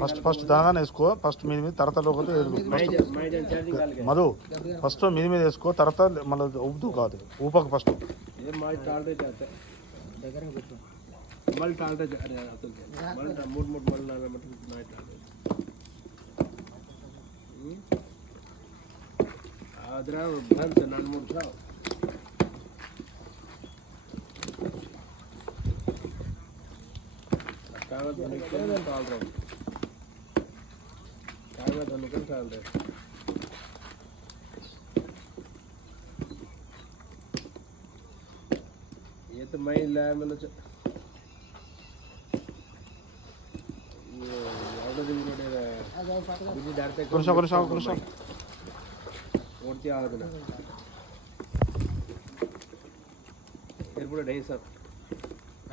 First first దానిగానే వేసుకో first మీద మీద తర్వాత లోపల మధు ఫస్ట్ మీద మీద వేసుకో తర్వాత మళ్ళీ ఉబ్బు కాదు. ఊపకు ఫస్ట్. कागज बने के डाल रहे कागज बने के डाल रहे ये तो मैं ही लाया मैंने कुरुशा कुरुशा कुरुशा ओडती आगदना एयरपोर्ट है सर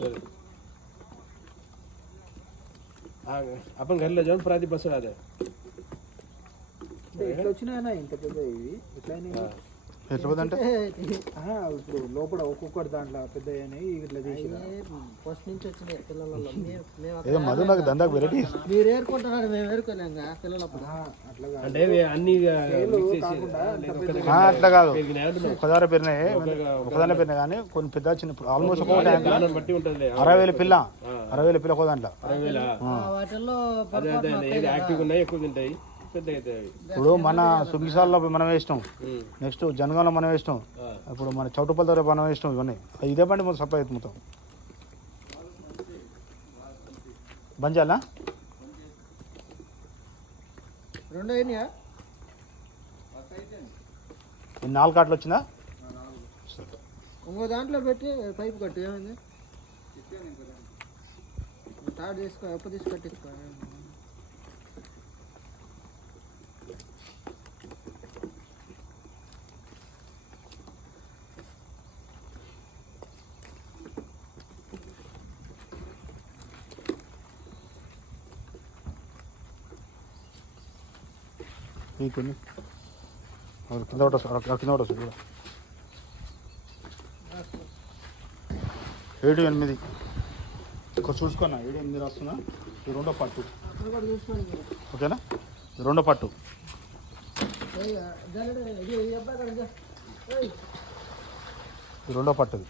सर हाँ अपन घर ले जाओ प्रादी बस आ जाए ఇట్లా వచ్చినాయనా ఇంత పెద్ద ఇవి ఇట్లా అయినాయి? हाँ ఎట్లా పోతుందంటే ఆహా, ఇప్పుడు లోపల ఒక్కొక్కటి దాంట్లో పెద్ద అయినాయి ఇట్లా చేసి ఫస్ట్ నుంచి వచ్చినాయి పిల్లలలో మేము మేము ఏదో మధు నాకు దందాకు వెరైటీ. మీరు ఏరుకుంటున్నారు మేము ఏరుకోలేం. అంటే అన్ని అట్లా కాదు. ఒకదాని పెరినాయి ఒకదాని పెరినాయి కానీ కొన్ని పెద్ద చిన్న ఆల్మోస్ట్ ఒక అరవై వేల పిల్ల. అరవై వేల పిల్ల ఒక దాంట్లో. వాటిల్లో ఉన్నాయి ఎక్కువ తింటాయి? ఇప్పుడు మన సుమిసాల్లో మనం వేసినాం. నెక్స్ట్ జనగాంలో మనం వేసినాం. ఇప్పుడు మన చౌటుపల్లి దగ్గర మనం వేసినాం ఇవన్నీ. ఇదే బండి మొత్తం సప్లై అవుతుంది మొత్తం. బంద్ చేయాలా? రెండు అయినాయా? ఈ నాలుగు కార్ట్లు వచ్చిందా? ఇంకో దాంట్లో పెట్టి పైపు కట్టు ఏమైంది? తాడు తీసుకో ఎప్పుడు తీసి కట్టించుకో. ఈ కొన్ని కింద ఒకటి వస్తుంది కింద ఒకటి వస్తుంది కూడా ఏడు ఎనిమిది. ఇక్కడ చూసుకున్నా ఏడు ఎనిమిది రాస్తున్నా? ఇది రెండో పట్టు ఓకేనా? రెండో పట్టు ఇది రెండో పట్టుది